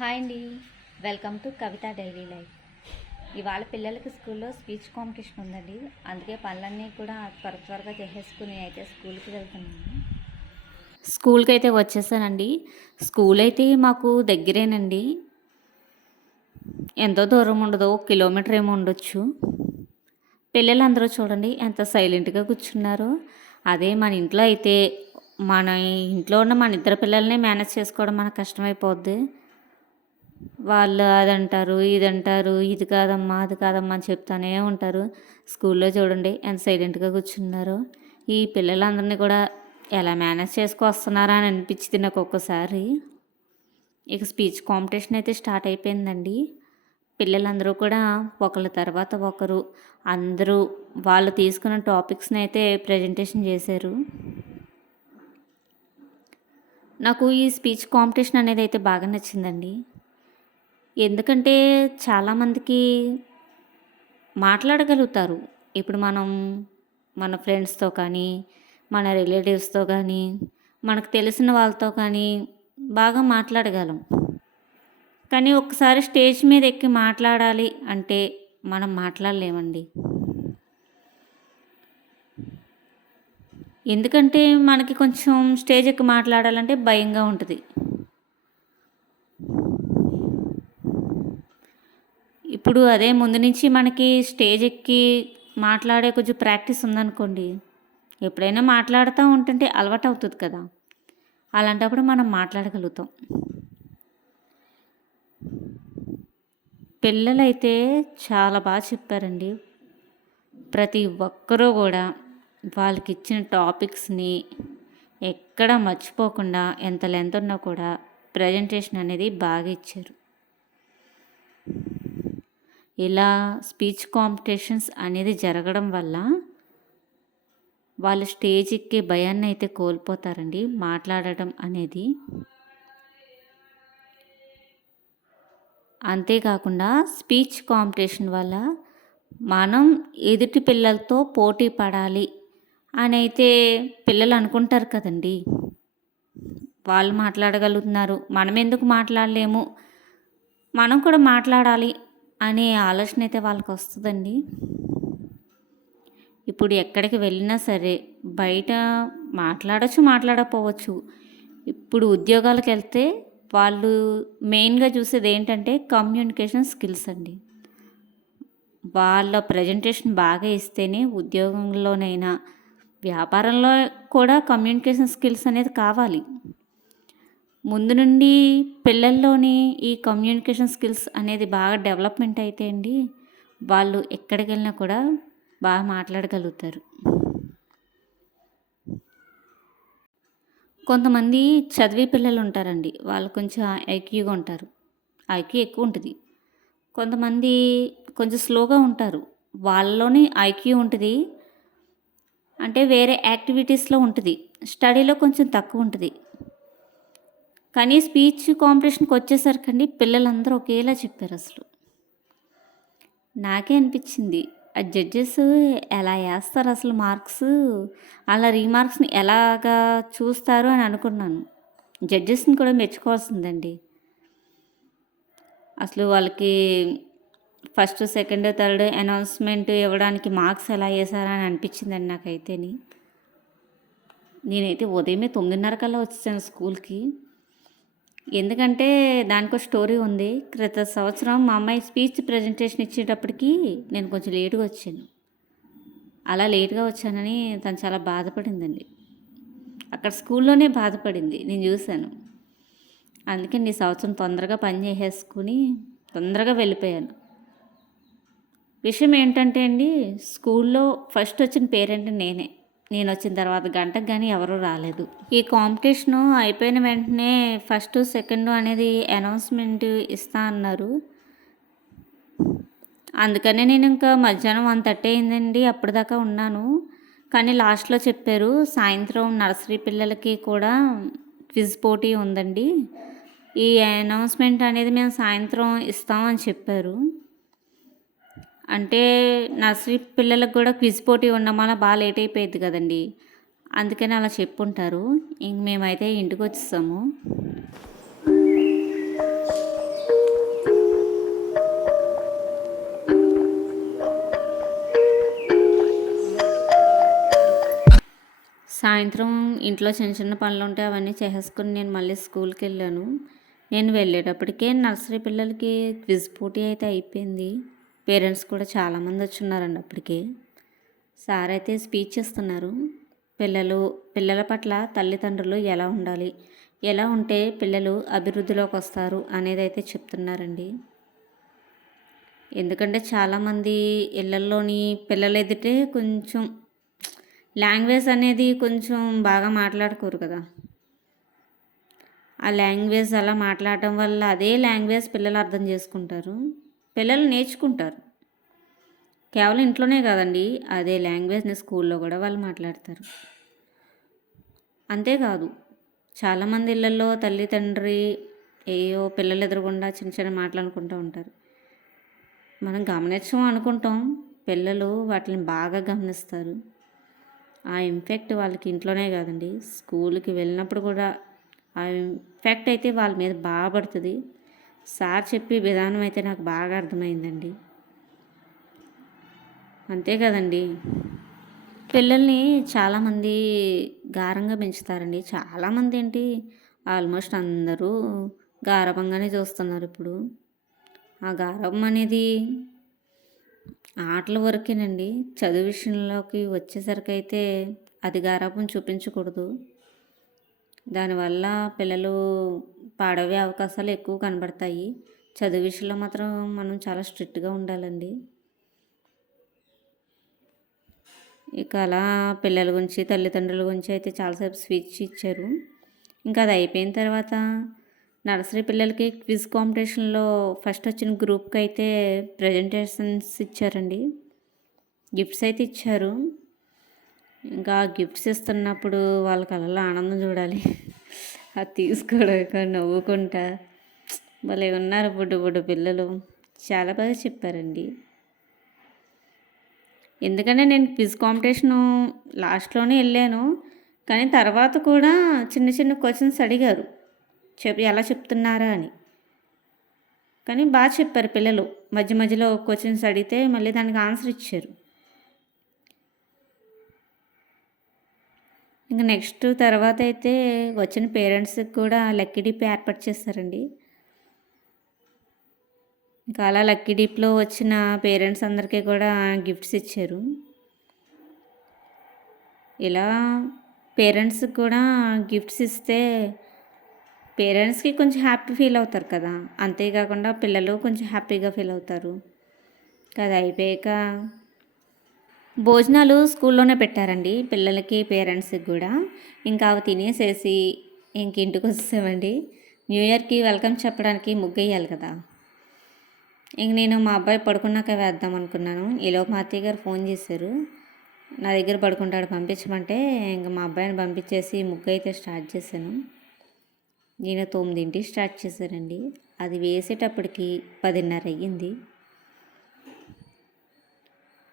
Hi అండి. Welcome to Kavitha daily life. ఇవాళ పిల్లలకి స్కూల్లో స్పీచ్ కాంపిటీషన్ ఉందండి. అందుకే పనులన్నీ కూడా త్వర త్వరగా చేసేసుకుని అయితే స్కూల్కి వెళ్తున్నాను. స్కూల్కి అయితే వచ్చేసానండి. స్కూల్ అయితే మాకు దగ్గరేనండి. ఎంతో దూరం ఉండదు ఒక కిలోమీటర్ ఏమో ఉండొచ్చు. పిల్లలందరూ చూడండి ఎంత సైలెంట్గా కూర్చున్నారో. అదే మన ఇంట్లో అయితే మన ఇంట్లో ఉన్న మన ఇద్దరు పిల్లల్ని మేనేజ్ చేసుకోవడం మనకు కష్టమైపోద్ది. వాళ్ళు అదంటారు ఇదంటారు ఇది కాదమ్మా అది కాదమ్మా అని చెప్తానే ఉంటారు. స్కూల్లో చూడండి ఎంత సైలెంట్గా కూర్చున్నారో. ఈ పిల్లలందరినీ కూడా ఎలా మేనేజ్ చేసుకొస్తున్నారా అని అనిపించింది నాకు ఒక్కసారి. ఇక స్పీచ్ కాంపిటీషన్ అయితే స్టార్ట్ అయిపోయిందండి. పిల్లలందరూ కూడా ఒకరి తర్వాత ఒకరు అందరూ వాళ్ళు తీసుకున్న టాపిక్స్ని అయితే ప్రజెంటేషన్ చేశారు. నాకు ఈ స్పీచ్ కాంపిటీషన్ అనేది అయితే బాగా నచ్చిందండి. ఎందుకంటే చాలామందికి మాట్లాడగలుగుతారు. ఇప్పుడు మనం మన ఫ్రెండ్స్తో కానీ మన రిలేటివ్స్తో కానీ మనకు తెలిసిన వాళ్ళతో కానీ బాగా మాట్లాడగలం. కానీ ఒకసారి స్టేజ్ మీద ఎక్కి మాట్లాడాలి అంటే మనం మాట్లాడలేమండి. ఎందుకంటే మనకి కొంచెం స్టేజ్ ఎక్కి మాట్లాడాలంటే భయంగా ఉంటుంది. ఇప్పుడు అదే ముందు నుంచి మనకి స్టేజ్ ఎక్కి మాట్లాడే కొంచెం ప్రాక్టీస్ ఉందనుకోండి ఎప్పుడైనా మాట్లాడుతూ ఉంటుంటే అలవాటు అవుతుంది కదా. అలాంటప్పుడు మనం మాట్లాడగలుగుతాం. పిల్లలైతే చాలా బాగా చెప్పారండి. ప్రతి ఒక్కరూ కూడా వాళ్ళకి ఇచ్చిన టాపిక్స్ని ఎక్కడ మర్చిపోకుండా ఎంత లెంత్ ఉన్నా కూడా ప్రజెంటేషన్ అనేది బాగా ఇచ్చారు. ఇలా స్పీచ్ కాంపిటీషన్స్ అనేది జరగడం వల్ల వాళ్ళు స్టేజ్ ఎక్కే భయాన్ని అయితే కోల్పోతారండి మాట్లాడటం అనేది. అంతేకాకుండా స్పీచ్ కాంపిటీషన్ వల్ల మనం ఎదుటి పిల్లలతో పోటీ పడాలి అని అయితే పిల్లలు అనుకుంటారు కదండి. వాళ్ళు మాట్లాడగలుగుతున్నారు. మనం ఎందుకు మాట్లాడలేము? మనం కూడా మాట్లాడాలి. అనే ఆలోచన అయితే వాళ్ళకి వస్తుందండి. ఇప్పుడు ఎక్కడికి వెళ్ళినా సరే బయట మాట్లాడచ్చు మాట్లాడకపోవచ్చు. ఇప్పుడు ఉద్యోగాలకు వెళ్తే వాళ్ళు మెయిన్గా చూసేది ఏంటంటే కమ్యూనికేషన్ స్కిల్స్ అండి. వాళ్ళ ప్రజెంటేషన్ బాగా ఇస్తేనే ఉద్యోగంలోనైనా వ్యాపారంలో కూడా కమ్యూనికేషన్ స్కిల్స్ అనేది కావాలి. ముందు నుండి పిల్లల్లోని ఈ కమ్యూనికేషన్ స్కిల్స్ అనేది బాగా డెవలప్మెంట్ అయితే అండి వాళ్ళు ఎక్కడికి వెళ్ళినా కూడా బాగా మాట్లాడగలుగుతారు. కొంతమంది చదివే పిల్లలు ఉంటారండి వాళ్ళు కొంచెం ఐక్యూగా ఉంటారు. ఐక్యూ ఎక్కువ ఉంటుంది. కొంతమంది కొంచెం స్లోగా ఉంటారు. వాళ్ళలోనే ఐక్యూ ఉంటుంది. అంటే వేరే యాక్టివిటీస్లో ఉంటుంది. స్టడీలో కొంచెం తక్కువ ఉంటుంది. కానీ స్పీచ్ కాంపిటీషన్కి వచ్చేసరికండి పిల్లలందరూ ఒకేలా చెప్పారు అసలు. నాకే అనిపించింది ఆ జడ్జెస్ ఎలా వేస్తారు అసలు మార్క్స్ అలా రీమార్క్స్ని ఎలాగా చూస్తారు అని అనుకున్నాను. జడ్జెస్ని కూడా మెచ్చుకోవాల్సిందండి. అసలు వాళ్ళకి ఫస్ట్ సెకండ్ థర్డ్ అనౌన్స్మెంట్ ఇవ్వడానికి మార్క్స్ ఎలా వేసారా అని అనిపించిందండి నాకైతేని. నేనైతే ఉదయమే తొమ్మిదిన్నర కల్లా వచ్చేసాను స్కూల్కి. ఎందుకంటే దానికి ఒక స్టోరీ ఉంది. క్రిత సంవత్సరం మా అమ్మాయి స్పీచ్ ప్రజెంటేషన్ ఇచ్చేటప్పటికి నేను కొంచెం లేటుగా వచ్చాను. అలా లేటుగా వచ్చానని తను చాలా బాధపడిందండి. అక్కడ స్కూల్లోనే బాధపడింది. నేను చూశాను. అందుకే నీ సంవత్సరం తొందరగా పని చేసేసుకుని తొందరగా వెళ్ళిపోయాను. విషయం ఏంటంటే అండి స్కూల్లో ఫస్ట్ వచ్చిన పేరెంట్ నేనే. నేను వచ్చిన తర్వాత గంటకు కానీ ఎవరూ రాలేదు. ఈ కాంపిటీషన్ అయిపోయిన వెంటనే ఫస్ట్ సెకండ్ అనేది అనౌన్స్మెంట్ ఇస్తా అన్నారు. అందుకనే నేను ఇంకా మధ్యాహ్నం వన్ థర్టీ అయిందండి అప్పటిదాకా ఉన్నాను. కానీ లాస్ట్లో చెప్పారు సాయంత్రం నర్సరీ పిల్లలకి కూడా క్విజ్ పోటీ ఉందండి. ఈ అనౌన్స్మెంట్ అనేది మేము సాయంత్రం ఇస్తామని చెప్పారు. అంటే నర్సరీ పిల్లలకు కూడా క్విజ్ పోటీ ఉండడం వల్ల బాగా లేట్ అయిపోయింది కదండి. అందుకని అలా చెప్పుంటారు. ఇంక మేమైతే ఇంటికి వచ్చేస్తాము సాయంత్రం ఇంట్లో చిన్న చిన్న పనులు ఉంటే అవన్నీ చేసేసుకుని నేను మళ్ళీ స్కూల్కి వెళ్ళాను. నేను వెళ్ళేటప్పటికే నర్సరీ పిల్లలకి క్విజ్ పోటీ అయితే అయిపోయింది. పేరెంట్స్ కూడా చాలామంది వచ్చున్నారండి అప్పటికే. సార్ అయితే స్పీచ్ ఇస్తున్నారు. పిల్లలు పిల్లల పట్ల తల్లిదండ్రులు ఎలా ఉండాలి? ఎలా ఉంటే పిల్లలు అభివృద్ధిలోకి వస్తారు అనేది అయితే చెప్తున్నారండి. ఎందుకంటే చాలామంది ఇళ్ళల్లోని పిల్లలు ఎదుటే కొంచెం లాంగ్వేజ్ అనేది కొంచెం బాగా మాట్లాడుకోరు కదా. ఆ లాంగ్వేజ్ అలా మాట్లాడటం వల్ల అదే లాంగ్వేజ్ పిల్లలు అర్థం చేసుకుంటారు. పిల్లలు నేర్చుకుంటారు. కేవలం ఇంట్లోనే కాదండి అదే లాంగ్వేజ్ని స్కూల్లో కూడా వాళ్ళు మాట్లాడతారు. అంతేకాదు చాలామంది ఇళ్ళల్లో తల్లి తండ్రి ఏయో పిల్లలు ఎదురుగుండా చిన్న చిన్న మాటలు అనుకుంటూ ఉంటారు. మనం గమనించం అనుకుంటాం పిల్లలు వాటిని బాగా గమనిస్తారు. ఆ ఇంపాక్ట్ వాళ్ళకి ఇంట్లోనే కాదండి స్కూల్కి వెళ్ళినప్పుడు కూడా ఆ ఇంపాక్ట్ అయితే వాళ్ళ మీద బాగా పడుతుంది. సార్ చెప్పే విధానం అయితే నాకు బాగా అర్థమైందండి. అంతే కదండి. పిల్లల్ని చాలామంది గారంగా పెంచుతారండి. చాలామంది ఏంటి? ఆల్మోస్ట్ అందరూ గారభంగానే చూస్తున్నారు ఇప్పుడు. ఆ గారభం అనేది ఆటల వరకేనండి. చదువు విషయంలోకి వచ్చేసరికి అయితే అది గారాపం చూపించకూడదు. దానివల్ల పిల్లలు పాడవే అవకాశాలు ఎక్కువ కనబడతాయి. చదువు విషయంలో మాత్రం మనం చాలా స్ట్రిక్ట్గా ఉండాలండి. ఇక అలా పిల్లల గురించి తల్లిదండ్రుల గురించి అయితే చాలాసేపు స్పీచ్ ఇచ్చారు. ఇంకా అది అయిపోయిన తర్వాత నర్సరీ పిల్లలకి క్విజ్ కాంపిటీషన్లో ఫస్ట్ వచ్చిన గ్రూప్కి అయితే ప్రజెంటేషన్స్ ఇచ్చారండి. గిఫ్ట్స్ అయితే ఇచ్చారు. ఇంకా గిఫ్ట్స్ ఇస్తున్నప్పుడు వాళ్ళ కళ్ళలో ఆనందం చూడాలి. అది తీసుకోవడానికి నవ్వుకుంటా. భలే ఉన్నారు బుడ్డు బుడ్డు పిల్లలు. చాలా బాగా చెప్పారండి. ఎందుకంటే నేను క్విజ్ కాంపిటీషను లాస్ట్లోనే వెళ్ళాను. కానీ తర్వాత కూడా చిన్న చిన్న క్వశ్చన్స్ అడిగారు. చెప్ ఎలా చెప్తున్నారా? అని. కానీ బాగా చెప్పారు పిల్లలు. మధ్య మధ్యలో క్వశ్చన్స్ అడిగితే మళ్ళీ దానికి ఆన్సర్ ఇచ్చారు. ఇంకా నెక్స్ట్ తర్వాత అయితే వచ్చిన పేరెంట్స్కి కూడా లక్కీ డీప్ ఏర్పాటు చేస్తారండి. ఇంకా అలా లక్కీ డీప్లో వచ్చిన పేరెంట్స్ అందరికీ కూడా గిఫ్ట్స్ ఇచ్చారు. ఇలా పేరెంట్స్కి కూడా గిఫ్ట్స్ ఇస్తే పేరెంట్స్కి కొంచెం హ్యాపీ ఫీల్ అవుతారు కదా. అంతేకాకుండా పిల్లలు కొంచెం హ్యాపీగా ఫీల్ అవుతారు. కదా అయిపోయాక భోజనాలు స్కూల్లోనే పెట్టారండి పిల్లలకి పేరెంట్స్కి కూడా. ఇంకా అవి తినేసేసి ఇంక ఇంటికి వస్తామండి. న్యూ ఇయర్కి వెల్కమ్ చెప్పడానికి ముగ్గేయాలి కదా. ఇంక నేను మా అబ్బాయి పడుకున్నాక వేద్దాం అనుకున్నాను. ఈలో మా అత్తయ్య గారు ఫోన్ చేశారు. నా దగ్గర పడుకుంటాడు పంపించమంటే ఇంకా మా అబ్బాయిని పంపించేసి ముగ్గు అయితే స్టార్ట్ చేశాను. నేను తొమ్మిదింటికి స్టార్ట్ చేశానండి. అది వేసేటప్పటికి పదిన్నర అయ్యింది.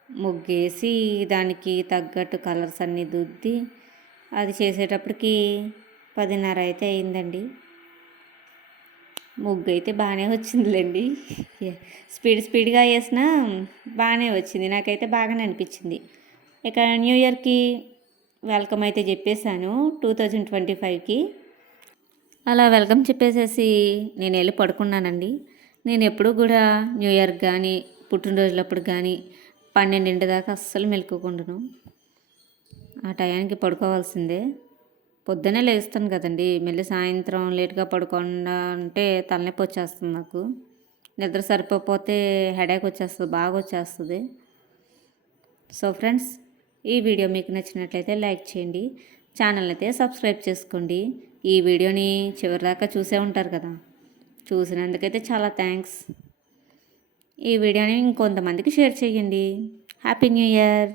ముగ్గేసి దానికి తగ్గట్టు కలర్స్ అన్నీ దుద్ది అది చేసేటప్పటికి పదిన్నర అయితే అయిందండి. ముగ్గు అయితే బాగానే వచ్చిందిలేండి. స్పీడ్ స్పీడ్గా వేసినా బాగానే వచ్చింది. నాకైతే బాగానే అనిపించింది. ఇక న్యూ ఇయర్కి వెల్కమ్ అయితే చెప్పేశాను టూ థౌజండ్ ట్వంటీ ఫైవ్కి. అలా వెల్కమ్ చెప్పేసేసి నేను వెళ్ళి పడుకున్నానండి. నేను ఎప్పుడు కూడా న్యూ ఇయర్ కానీ పుట్టినరోజులప్పుడు కానీ పన్నెండింటి దాకా అస్సలు మెలుకోకుండాను. ఆ టయానికి పడుకోవాల్సిందే. పొద్దునే లేస్తాను కదండి. మళ్ళీ సాయంత్రం లేట్గా పడుకోకుండా అంటే తలనొప్పి వచ్చేస్తుంది నాకు. నిద్ర సరిపోతే హెడేక్ వచ్చేస్తుంది బాగా వచ్చేస్తుంది. సో ఫ్రెండ్స్ ఈ వీడియో మీకు నచ్చినట్లయితే లైక్ చేయండి. ఛానల్ అయితే సబ్స్క్రైబ్ చేసుకోండి. ఈ వీడియోని చివరిదాకా చూసే ఉంటారు కదా. చూసినందుకైతే చాలా థ్యాంక్స్. ఈ వీడియోని ఇంకొంతమందికి షేర్ చేయండి. Happy new year